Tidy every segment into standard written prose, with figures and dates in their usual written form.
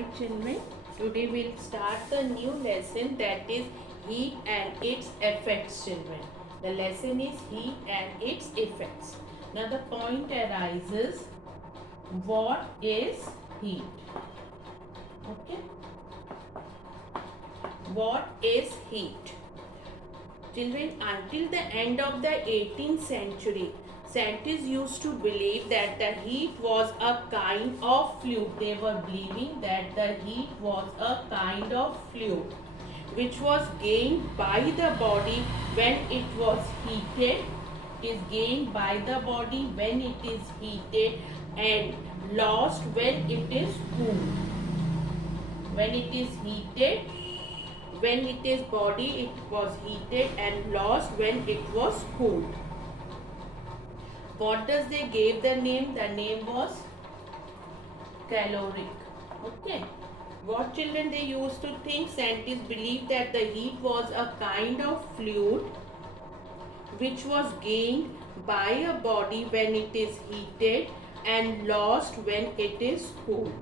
Hi children, today we'll start the new lesson, that is heat and its effects children. The lesson is heat and its effects. Now the point arises, what is heat? Okay. What is heat? Children, until the end of the 18th century, scientists used to believe that the heat was a kind of fluid. They were believing that the heat was a kind of fluid which was gained by the body when it was heated. It is gained by the body when it is heated and lost when it is cooled. When it is heated, when it is body, it was heated and lost when it was cooled. What does they gave the name? The name was caloric. Okay. What children they used to think? Scientists believed that the heat was a kind of fluid which was gained by a body when it is heated and lost when it is cooled.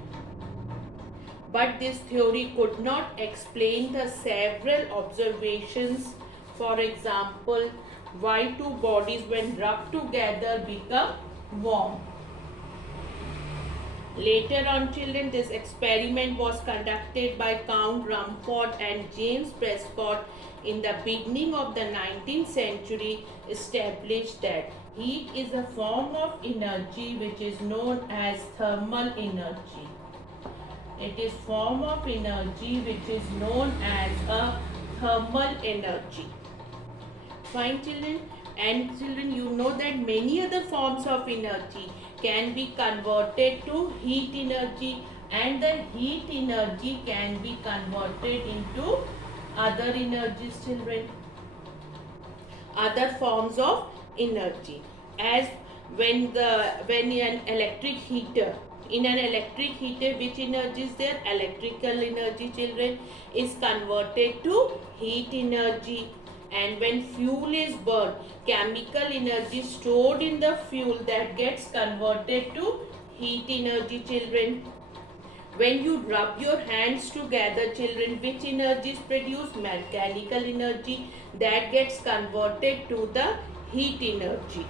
But this theory could not explain the several observations. For example, why two bodies when rubbed together become warm. Later on children, this experiment was conducted by Count Rumford and James Prescott in the beginning of the 19th century, established that heat is a form of energy which is known as thermal energy. It is form of energy which is known as a thermal energy. Fine children, and children, you know that many other forms of energy can be converted to heat energy, and the heat energy can be converted into other energies children, other forms of energy, as when an electric heater, in an electric heater, which energy is there? Electrical energy children is converted to heat energy. And when fuel is burned, chemical energy stored in the fuel that gets converted to heat energy children. When you rub your hands together children, which energy is produced? Mechanical energy that gets converted to the heat energy.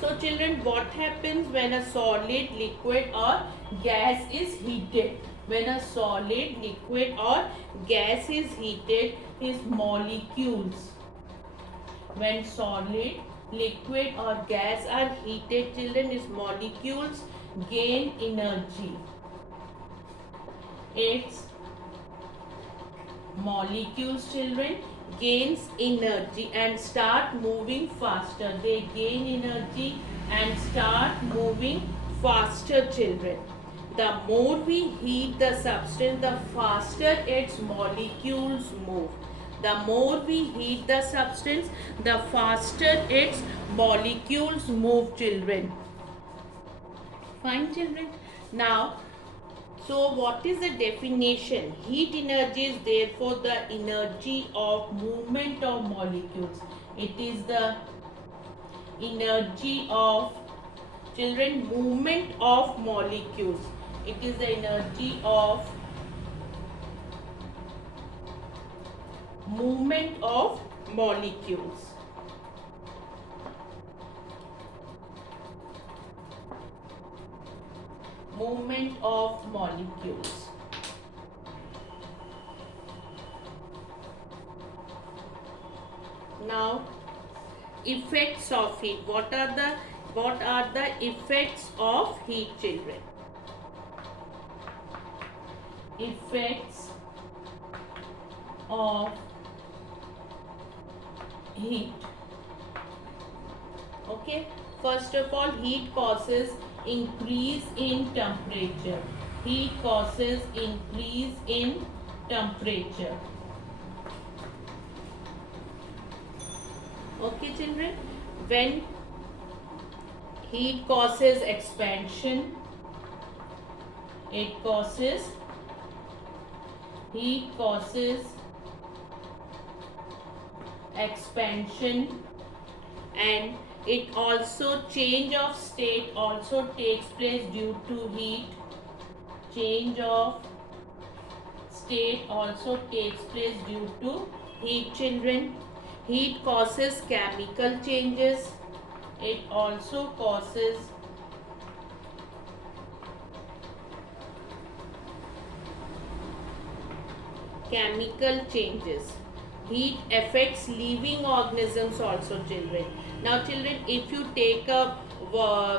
So children, what happens when a solid, liquid or gas is heated? When a solid, liquid or gas is heated, its molecules. When solid, liquid or gas are heated children, its molecules gain energy. Its molecules children gains energy and start moving faster. They gain energy and start moving faster children. The more we heat the substance, the faster its molecules move. The more we heat the substance, the faster its molecules move children. Fine children. Now, so what is the definition? Heat energy is therefore the energy of movement of molecules. It is the energy of children movement of molecules. It is the energy of movement of molecules. Movement of molecules. Now, effects of heat. What are the effects of heat children? Effects of heat. Okay, first of all, heat causes increase in temperature. Heat causes increase in temperature. Okay children, when heat causes expansion, heat causes expansion, and it also change of state also takes place due to heat. change of state also takes place due to heat, children. Heat causes chemical changes. It also causes chemical changes. Heat affects living organisms also, children. Now children, if you take a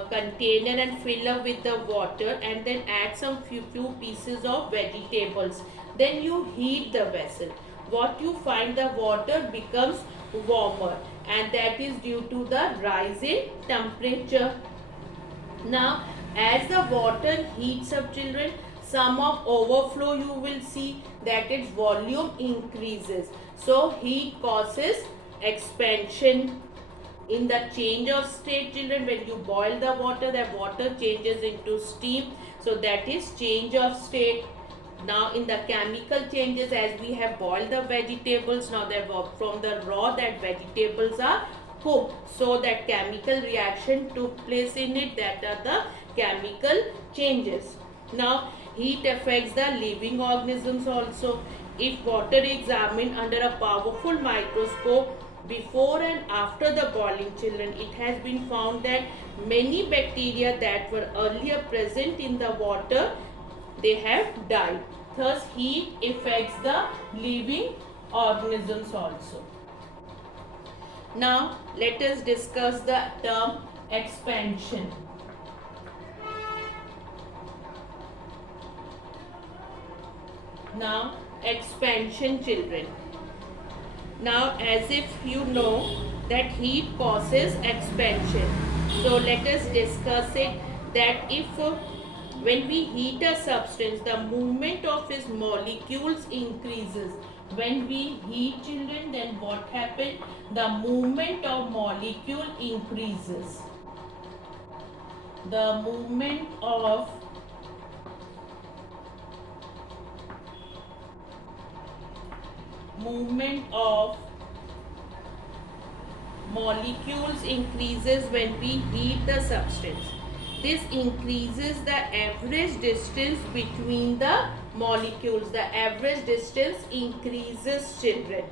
container and fill up with the water and then add some few pieces of vegetables, then you heat the vessel. What you find, the water becomes warmer, and that is due to the rise in temperature. Now as the water heats up, children, some of overflow you will see that its volume increases. So heat causes expansion. In the change of state, children, when you boil the water changes into steam. So that is change of state. Now in the chemical changes, as we have boiled the vegetables, now from the raw that vegetables are cooked. So that chemical reaction took place in it, that are the chemical changes. Now heat affects the living organisms also. If water is examined under a powerful microscope before and after the boiling, children, it has been found that many bacteria that were earlier present in the water, they have died. Thus heat affects the living organisms also. Now let us discuss the term expansion. Now expansion, children. Now as if you know that heat causes expansion, so let us discuss it, that if when we heat a substance, the movement of its molecules increases. When we heat, children, then what happens? The movement of molecule increases. The movement of molecules increases when we heat the substance. This increases the average distance between the molecules. The average distance increases, children.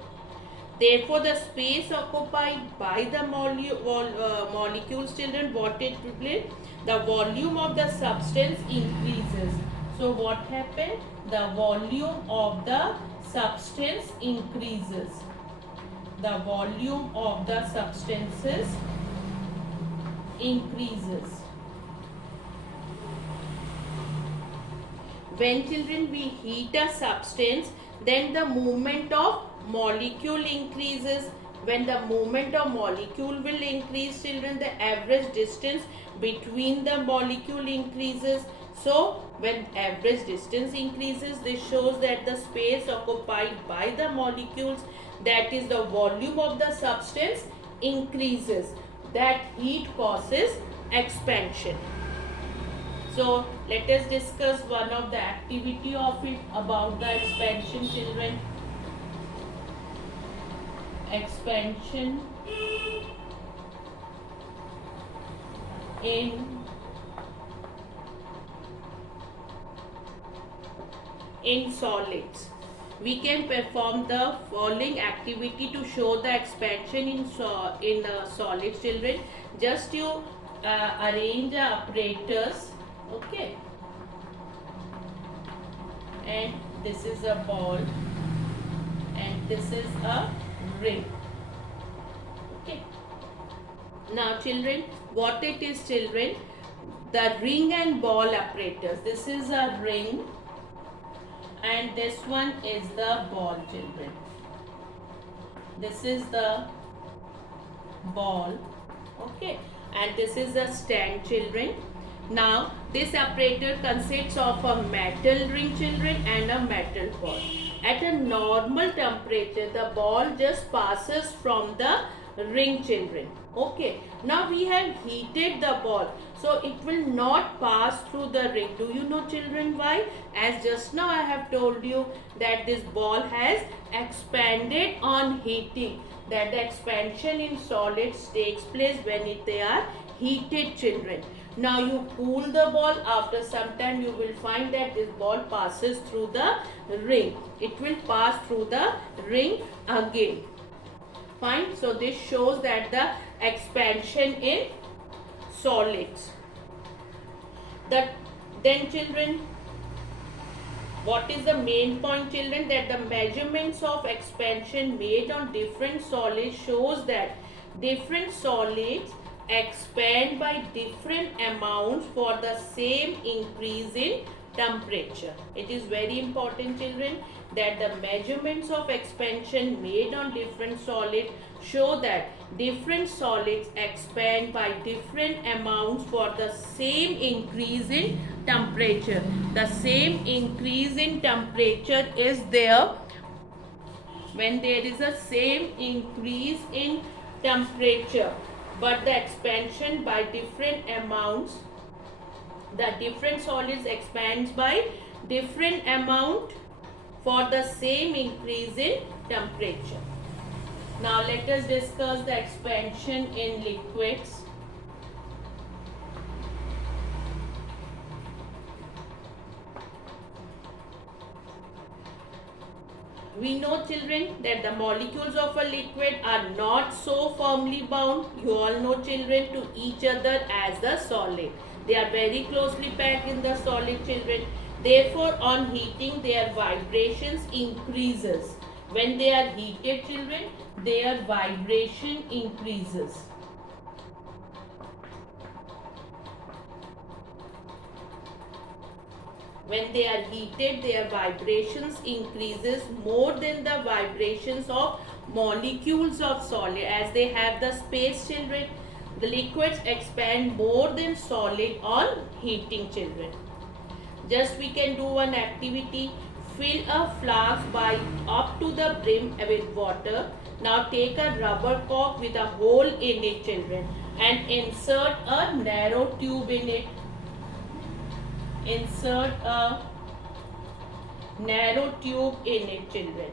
Therefore, the space occupied by the molecules, children, what it will be? The volume of the substance increases. So, what happened? The volume of the substance increases. The volume of the substances increases. When, children, we heat a substance, then the movement of molecule increases. When the movement of molecule will increase, children, the average distance between the molecule increases. So when average distance increases, this shows that the space occupied by the molecules, that is the volume of the substance, increases. That heat causes expansion. So let us discuss one of the activity of it about the expansion, children. Expansion in solids. We can perform the following activity to show the expansion in solids, children. Just you arrange the apparatus, okay, and this is a ball and this is a ring, okay. Now children, what it is, children? The ring and ball apparatus. This is a ring and this one is the ball, children. This is the ball, okay, and this is a stand, children. Now this apparatus consists of a metal ring, children, and a metal ball. At a normal temperature, the ball just passes from the ring, children, okay. Now we have heated the ball, so it will not pass through the ring. Do you know, children, why? As just now I have told you that this ball has expanded on heating. That the expansion in solids takes place when they are heated, children. Now you cool the ball. After some time you will find that this ball passes through the ring. It will pass through the ring again. Fine. So this shows that the expansion in solids. Then children, what is the main point, children? That the measurements of expansion made on different solids shows that different solids expand by different amounts for the same increase in temperature. It is very important, children, that the measurements of expansion made on different solids show that different solids expand by different amounts for the same increase in temperature. The same increase in temperature is there when there is a same increase in temperature, but the expansion by different amounts, the different solids expands by different amount for the same increase in temperature. Now let us discuss the expansion in liquids. We know, children, that the molecules of a liquid are not so firmly bound, you all know, children, to each other as the solid. They are very closely packed in the solid, children. Therefore, on heating, their vibrations increases. When they are heated, children, their vibration increases. When they are heated, their vibrations increases more than the vibrations of molecules of solid. As they have the space, children, the liquids expand more than solid on heating, children. Just we can do one activity. Fill a flask by up to the brim with water. Now take a rubber cork with a hole in it, children, and insert a narrow tube in it. Insert a narrow tube in it, children.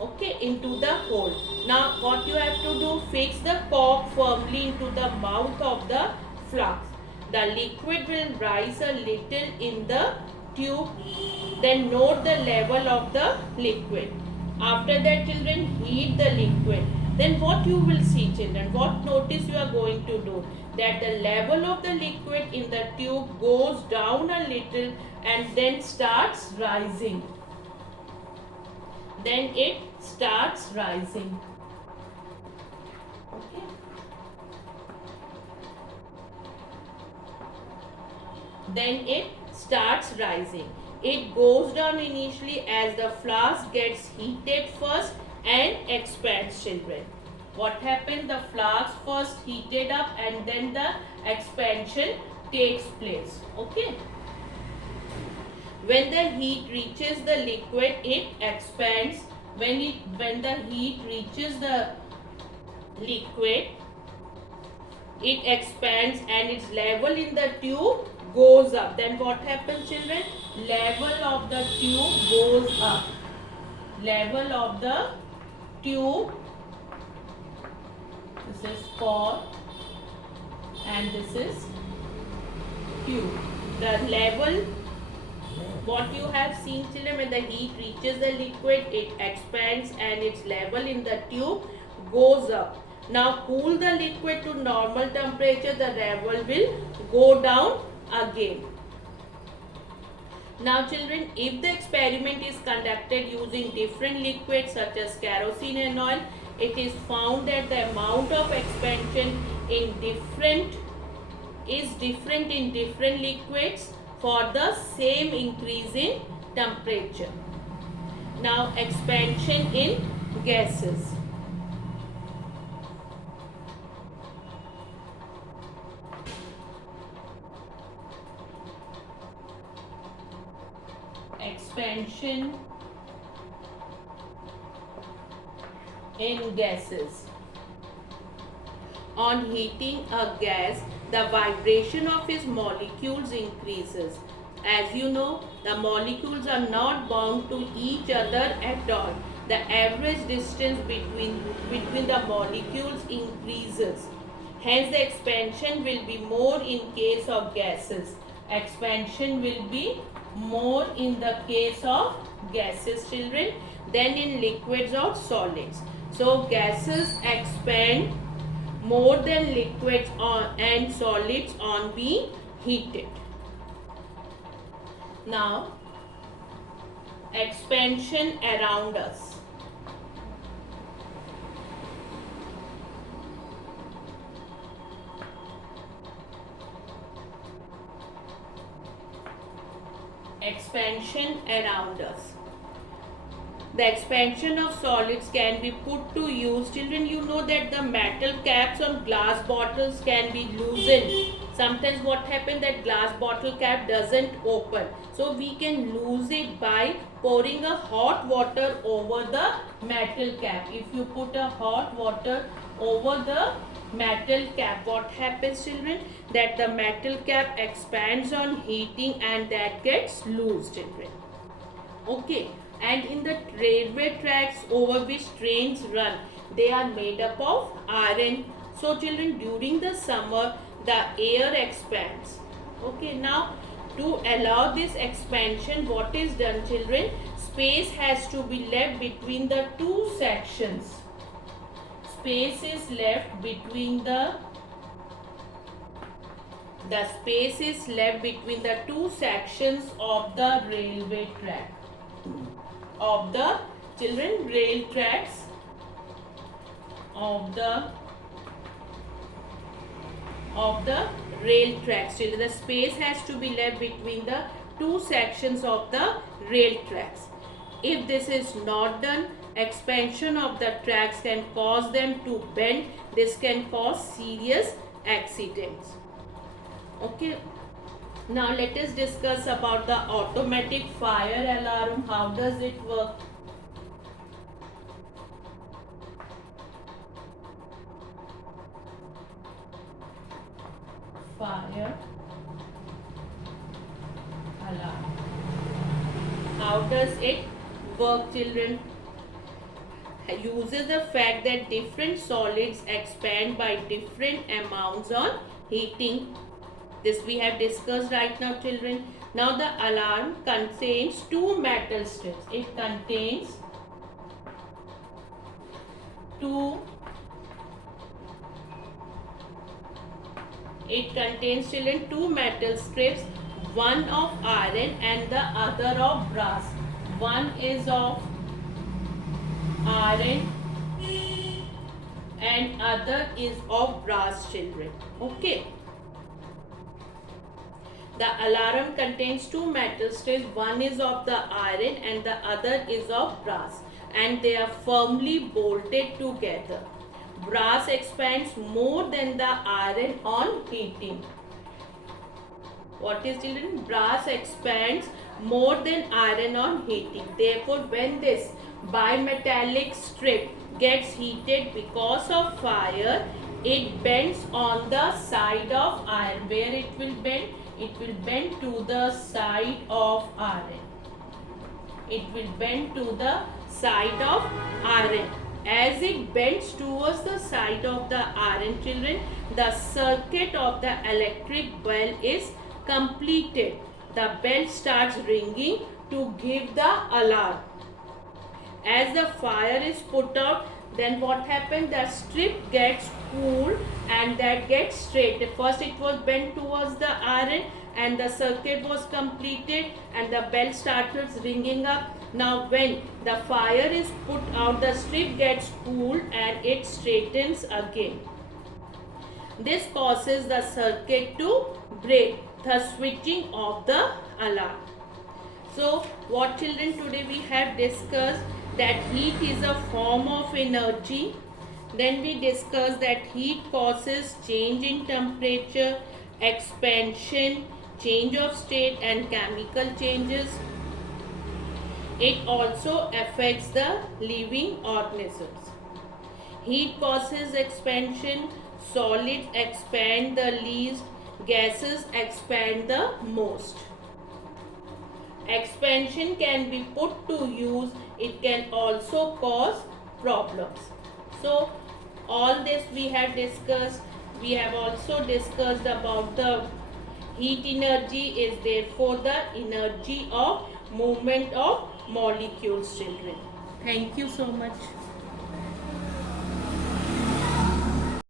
Okay, into the hole. Now what you have to do, fix the cork firmly into the mouth of the flask. The liquid will rise a little in the tube. Then note the level of the liquid. After that, children, heat the liquid. Then what you will see, children, what notice you are going to do? That the level of the liquid in the tube goes down a little and then starts rising. Then it starts rising. Okay. Then it starts rising. It goes down initially as the flask gets heated first and expands, children. What happened? The flask first heated up and then the expansion takes place. Okay. When the heat reaches the liquid, it expands. When the heat reaches the liquid, it expands and its level in the tube goes up. Then what happens, children? Level of the tube goes up. Level of the tube. This is cork and this is tube. The level, what you have seen, children, when the heat reaches the liquid, it expands and its level in the tube goes up. Now cool the liquid to normal temperature, the level will go down again. Now children, if the experiment is conducted using different liquids such as kerosene and oil, it is found that the amount of expansion is different in different liquids for the same increase in temperature. Now expansion in gases. Expansion in gases. On heating a gas, the vibration of its molecules increases. As you know, the molecules are not bound to each other at all. The average distance between the molecules increases. Hence the expansion will be more in case of gases. Expansion will be more in the case of gases, children, than in liquids or solids. So gases expand more than liquids and solids on being heated. Now, expansion around us. Expansion around us. The expansion of solids can be put to use. Children, you know that the metal caps on glass bottles can be loosened. Sometimes what happens, that glass bottle cap doesn't open. So we can lose it by pouring a hot water over the metal cap. If you put a hot water over the metal cap, what happens, children? That the metal cap expands on heating and that gets loose, children. Okay. And in the railway tracks over which trains run, they are made up of iron. So children, during the summer the air expands. Okay, now to allow this expansion, what is done, children? Space has to be left between the two sections. Space is left between the space is left between the two sections of the railway track. Of the children, rail tracks of the rail tracks. Children, the space has to be left between the two sections of the rail tracks. If this is not done, expansion of the tracks can cause them to bend. This can cause serious accidents. Okay. Now let us discuss about the automatic fire alarm. How does it work? Fire alarm. How does it work, children? Uses the fact that different solids expand by different amounts on heating. This we have discussed right now, children. Now the alarm contains two metal strips. It contains children two metal strips, one of iron and the other of brass. One is of iron and other is of brass, children. Okay. The alarm contains two metal strips, one is of the iron and the other is of brass, and they are firmly bolted together. Brass expands more than the iron on heating. What is, children? Brass expands more than iron on heating. Therefore, when this bimetallic strip gets heated because of fire, it bends on the side of iron. Where it will bend? It will bend to the side of iron. It will bend to the side of iron. As it bends towards the side of the iron, children, the circuit of the electric bell is completed. The bell starts ringing to give the alarm. As the fire is put out, then what happens? The strip gets cooled and that gets straight. First it was bent towards the iron and the circuit was completed and the bell started ringing up. Now when the fire is put out, the strip gets cooled and it straightens again. This causes the circuit to break, thus switching off the alarm. So what, children, today we have discussed that heat is a form of energy. Then we discussed that heat causes change in temperature, expansion, change of state and chemical changes. It also affects the living organisms. Heat causes expansion, solids expand the least, gases expand the most. Expansion can be put to use. It can also cause problems. So all this we have discussed. We have also discussed about the heat energy is therefore the energy of movement of molecules, children. Thank you so much.